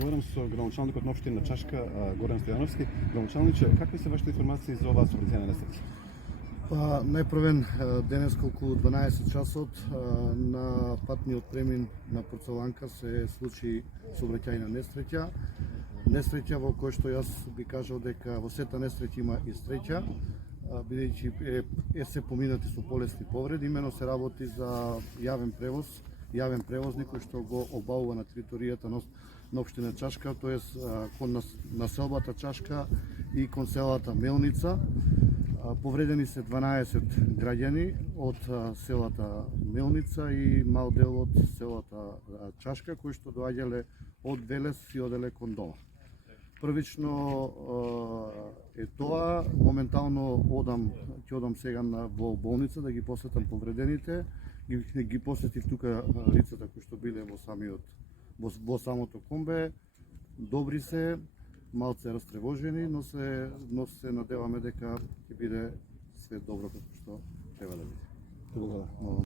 Govorim со градоначалникот на општина Чашка, Горан Стојановски. Градоначалниче, какви се вашите информации за оваа сообраќајна несреќа? Па, најпрвен денес околу 12 часот на патниот премин на Порцеланка се случи сообраќајна несреќа. Несреќа во која што јас би кажал дека во сета несреќа има и среќа, бидејќи се поминати со полесни повреди, имено се работи за јавен превозник кој што го обавува на територијата на општина Чашка, тоест кон населбата Чашка и кон селата Мелница. Повредени се 12 граѓани од селата Мелница и мал дел од селата Чашка, кои што доаѓале од Велес и оделе кон дома. Првично е тоа, моментално ќе одам сега во болница да ги посетам повредените, ги посетив тука лицата кои што биле во самото комбе, добри се, малце растревожени, но се надеваме дека ќе биде све добро како што треба да биде. Благодарам.